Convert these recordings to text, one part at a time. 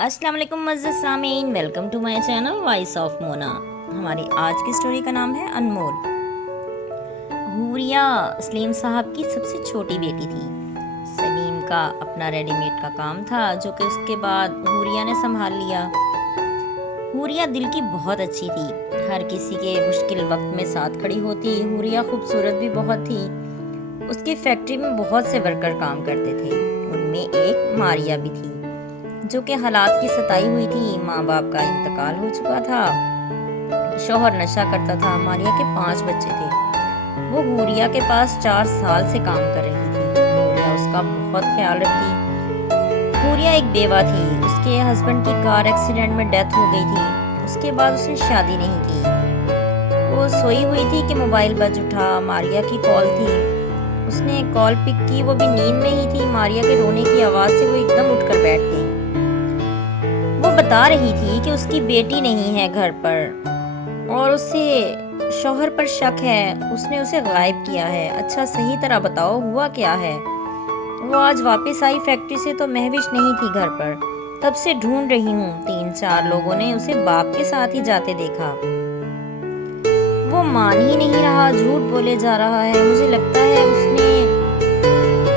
अस्सलाम वालेकुम मज़्ज़िज़ सामीन, welcome to my channel voice of Mona. हमारी आज की स्टोरी का नाम है अनमोल। हूरिया सलीम साहब की सबसे छोटी बेटी थी। सलीम का अपना रेडीमेड का काम था जो कि उसके बाद हूरिया ने संभाल लिया। हूरिया दिल की बहुत अच्छी थी, हर किसी के मुश्किल वक्त में साथ खड़ी होती। हूरिया खूबसूरत भी बहुत थी। उसकी फैक्ट्री में बहुत से वर्कर काम करते थे, उनमें एक मारिया भी थी जो कि हालात की सताई हुई थी। माँ बाप का इंतकाल हो चुका था, शौहर नशा करता था। मारिया के 5 बच्चे थे। वो हूरिया के पास 4 साल से काम कर रही थी। हूरिया उसका बहुत ख्याल रखती। हूरिया एक बेवा थी, उसके हस्बैंड की कार एक्सीडेंट में डेथ हो गई थी। उसके बाद उसने शादी नहीं की। वो सोई हुई थी कि मोबाइल बज उठा। मारिया की कॉल थी। उसने कॉल पिक की, वो भी नींद में ही थी। मारिया के रोने की आवाज़ से वो एकदम उठकर बैठ गई। वो बता रही थी कि उसकी बेटी नहीं है घर पर और उसे शौहर पर शक है, उसने उसे गायब किया है। अच्छा सही तरह बताओ हुआ क्या है। वो आज वापस आई फैक्ट्री से तो महविश नहीं थी घर पर। तब से ढूंढ रही हूँ। 3-4 लोगों ने उसे बाप के साथ ही जाते देखा। वो मान ही नहीं रहा, झूठ बोले जा रहा है। मुझे लगता है उसने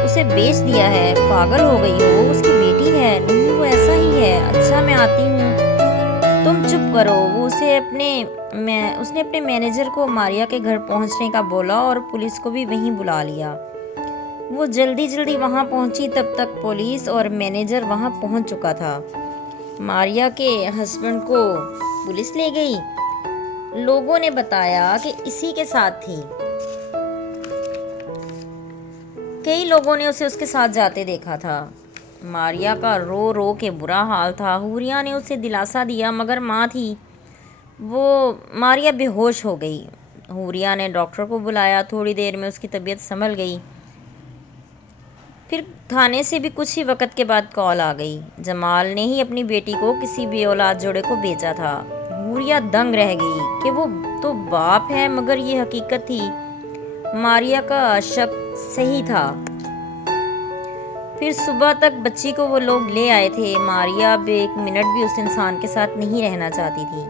उसे बेच दिया है। पागल हो गई हो, उसकी बेटी है। नहीं वो ऐसा ही है। अच्छा मैं आती हूँ, तुम चुप करो। उसने अपने मैनेजर को मारिया के घर पहुंचने का बोला और पुलिस को भी वहीं बुला लिया। वो जल्दी जल्दी वहां पहुंची, तब तक पुलिस और मैनेजर वहां पहुंच चुका था। मारिया के हस्बैंड को पुलिस ले गई। लोगों ने बताया कि इसी के साथ थी। कई लोगों ने उसे उसके साथ जाते देखा था। मारिया का रो रो के बुरा हाल था। हूरिया ने उसे दिलासा दिया मगर माँ थी वो। मारिया बेहोश हो गई। हूरिया ने डॉक्टर को बुलाया। थोड़ी देर में उसकी तबीयत संभल गई। फिर थाने से भी कुछ ही वक्त के बाद कॉल आ गई। जमाल ने ही अपनी बेटी को किसी बे औलाद जोड़े को बेचा था। हूरिया दंग रह गई कि वो तो बाप है, मगर ये हकीकत थी। मारिया का शक सही था। फिर सुबह तक बच्ची को वो लोग ले आए थे। मारिया अब एक मिनट भी उस इंसान के साथ नहीं रहना चाहती थी।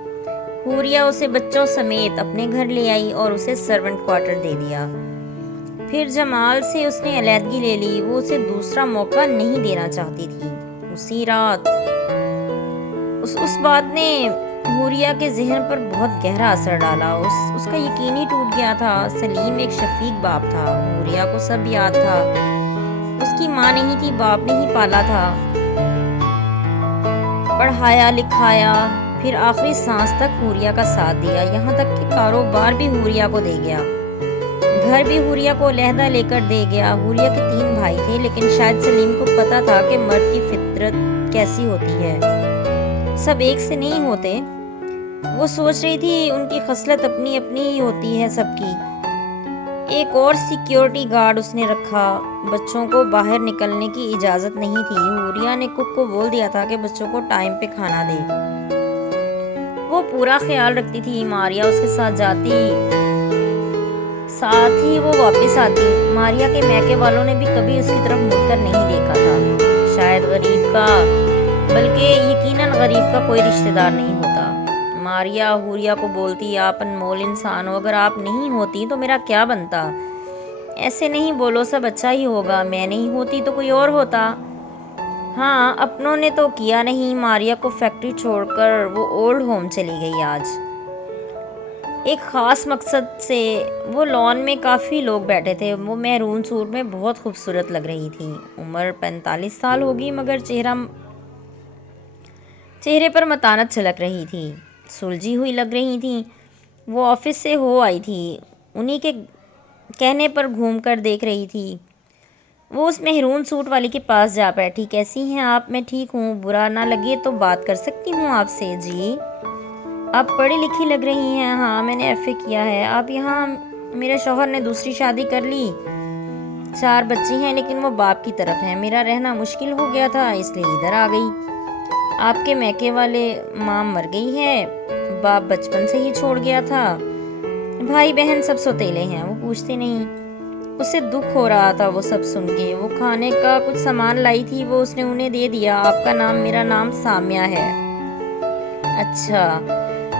हूरिया उसे बच्चों समेत अपने घर ले आई और उसे सर्वेंट क्वार्टर दे दिया। फिर जमाल से उसने अलहदगी ले ली। वो उसे दूसरा मौका नहीं देना चाहती थी। उसी रात उस बात ने हूरिया के जहन पर बहुत गहरा असर डाला। उसका यकीन ही टूट गया था। सलीम एक शफीक बाप था। हूरिया को सब याद था। उसकी माँ नहीं थी, बाप ने ही पाला था, पढ़ाया लिखाया, फिर आखिरी सांस तक हूरिया का साथ दिया। यहाँ तक कि कारोबार भी हूरिया को दे गया, घर भी हूरिया को अलहदा लेकर दे गया। हूरिया के 3 भाई थे, लेकिन शायद सलीम को पता था कि मर्द की फितरत कैसी होती है, सब एक से नहीं होते। वो सोच रही थी उनकी खसलत अपनी अपनी ही होती है सबकी। एक और सिक्योरिटी गार्ड उसने रखा। बच्चों को बाहर निकलने की इजाज़त नहीं थी। हूरिया ने कुक को बोल दिया था कि बच्चों को टाइम पे खाना दे। वो पूरा ख्याल रखती थी। मारिया उसके साथ जाती, साथ ही वो वापस आती। मारिया के मैके वालों ने भी कभी उसकी तरफ मुड़कर नहीं देखा था। शायद गरीब का, बल्कि यकीनन गरीब का कोई रिश्तेदार नहीं होता। मारिया हूरिया को बोलती, आप अनमोल इंसान हो, अगर आप नहीं होती तो मेरा क्या बनता। ऐसे नहीं बोलो, सब अच्छा ही होगा। मैं नहीं होती तो कोई और होता। हाँ, अपनों ने तो किया नहीं। मारिया को फैक्ट्री छोड़कर वो ओल्ड होम चली गई आज एक ख़ास मकसद से। वो लॉन में काफ़ी लोग बैठे थे। वो मैरून सूट में बहुत खूबसूरत लग रही थी। उम्र 45 साल होगी, मगर चेहरे पर मतानत छलक रही थी, सुलझी हुई लग रही थी। वो ऑफिस से हो आई थी, उन्हीं के कहने पर घूमकर देख रही थी। वो उस मेहरून सूट वाली के पास जा बैठी। कैसी हैं आप? मैं ठीक हूँ, बुरा ना लगे तो बात कर सकती हूँ आपसे? जी, आप पढ़ी लिखी लग रही हैं। हाँ, मैंने एफए किया है। आप यहाँ? मेरे शौहर ने दूसरी शादी कर ली, 4 बच्चे हैं, लेकिन वो बाप की तरफ हैं। मेरा रहना मुश्किल हो गया था, इसलिए इधर आ गई। आपके मैके वाले माँ मर गई है, बाप बचपन से ही छोड़ गया था। भाई बहन सब सौतेले हैं, वो पूछते नहीं। اسے دکھ ہو رہا تھا وہ سب سن کے۔ وہ کھانے کا کچھ سامان لائی تھی، وہ اس نے انہیں دے دیا۔ آپ کا نام؟ میرا نام سامیہ ہے۔ اچھا،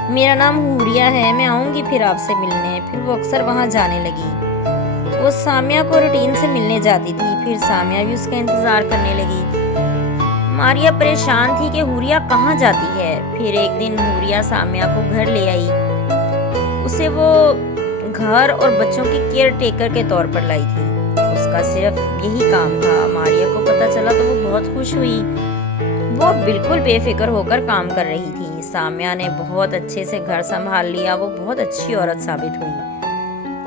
میرا نام حوریہ ہے، میں آؤں گی پھر آپ سے ملنے۔ پھر وہ اکثر وہاں جانے لگی۔ وہ سامیہ کو روٹین سے ملنے جاتی تھی، پھر سامیہ بھی اس کا انتظار کرنے لگی۔ ماریا پریشان تھی کہ حوریہ کہاں جاتی ہے۔ پھر ایک دن حوریہ سامیہ کو گھر لے آئی۔ اسے وہ گھر اور بچوں کی کیئر ٹیکر کے طور پر لائی تھی۔ اس کا صرف یہی کام تھا۔ ماریا کو پتہ چلا تو وہ بہت خوش ہوئی۔ وہ بالکل بے فکر ہو کر کام کر رہی تھی۔ سامیہ نے بہت اچھے سے گھر سنبھال لیا۔ وہ بہت اچھی عورت ثابت ہوئی۔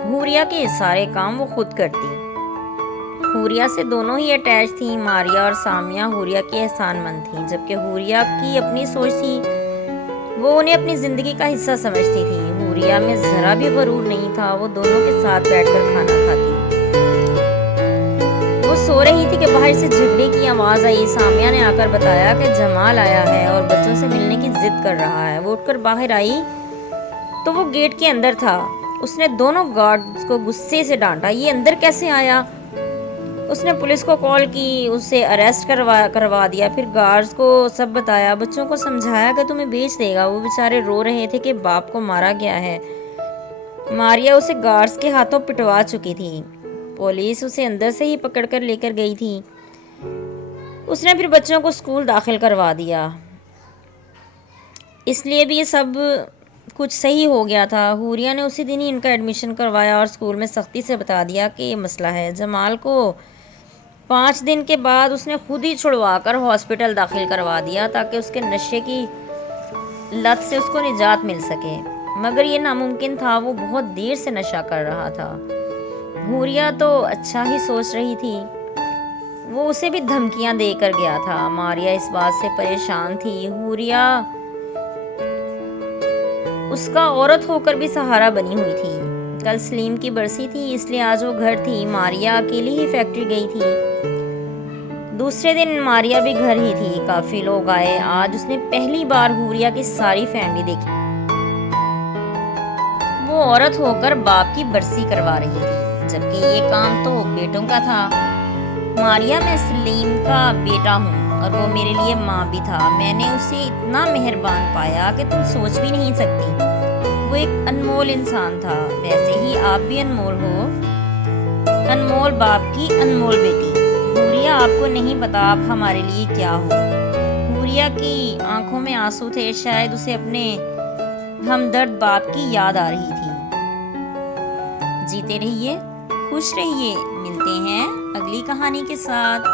حوریہ کے سارے کام وہ خود کرتی۔ حوریہ سے دونوں ہی اٹیچ تھیں۔ ماریا اور سامیہ حوریہ کی احسان مند تھیں، جبکہ حوریہ کی اپنی سوچ تھی، وہ انہیں اپنی زندگی کا حصہ سمجھتی تھی۔ حوریہ میں ذرا بھی غرور نہیں تھا۔ وہ دونوں کے ساتھ بیٹھ کر کھانا کھاتی۔ وہ سو رہی تھی کہ باہر سے جھگڑے کی آواز آئی۔ سامیہ نے آ کر بتایا کہ جمال آیا ہے اور بچوں سے ملنے کی ضد کر رہا ہے۔ وہ اٹھ کر باہر آئی تو وہ گیٹ کے اندر تھا۔ اس نے دونوں گارڈز کو غصے سے ڈانٹا، یہ اندر کیسے آیا؟ اس نے پولیس کو کال کی، اسے اریسٹ کروا دیا۔ پھر گارڈز کو سب بتایا، بچوں کو سمجھایا کہ تمہیں بیچ دے گا۔ وہ بیچارے رو رہے تھے کہ باپ کو مارا گیا ہے۔ ماریا اسے گارڈز کے ہاتھوں پٹوا چکی تھی۔ پولیس اسے اندر سے ہی پکڑ کر لے کر گئی تھی۔ اس نے پھر بچوں کو اسکول داخل کروا دیا۔ اس لیے بھی یہ سب کچھ صحیح ہو گیا تھا۔ حوریہ نے اسی دن ہی ان کا ایڈمیشن کروایا اور اسکول میں سختی سے بتا دیا کہ یہ مسئلہ ہے۔ جمال کو 5 دن کے بعد اس نے خود ہی چھڑوا کر ہاسپٹل داخل کروا دیا تاکہ اس کے نشے کی لت سے اس کو نجات مل سکے، مگر یہ ناممکن تھا۔ وہ بہت دیر سے نشہ کر رہا تھا۔ حوریہ تو اچھا ہی سوچ رہی تھی، وہ اسے بھی دھمکیاں دے کر گیا تھا۔ ماریا اس بات سے پریشان تھی۔ حوریہ اس کا عورت ہو کر بھی سہارا بنی ہوئی تھی۔ کل سلیم کی برسی تھی، اس لیے آج وہ گھر تھی۔ ماریا اکیلی ہی فیکٹری گئی تھی۔ دوسرے دن ماریا بھی گھر ہی تھی۔ کافی لوگ آئے۔ آج اس نے پہلی بار حوریہ کی ساری فیملی دیکھی۔ وہ عورت ہو کر باپ کی برسی کروا رہی تھی، جبکہ یہ کام تو بیٹوں کا تھا۔ ماریا، میں سلیم کا بیٹا ہوں اور وہ میرے لیے ماں بھی تھا۔ میں نے اسے اتنا مہربان پایا کہ تم سوچ بھی نہیں سکتی۔ وہ ایک انمول انسان تھا، ویسے ہی آپ بھی انمول ہو، انمول باپ کی انمول بیٹی۔ حوریہ، آپ کو نہیں پتا آپ ہمارے لیے کیا ہو۔ حوریہ کی آنکھوں میں آنسو تھے، شاید اسے اپنے ہمدرد باپ کی یاد آ رہی تھی۔ جیتے رہیے، خوش رہیے، ملتے ہیں اگلی کہانی کے ساتھ۔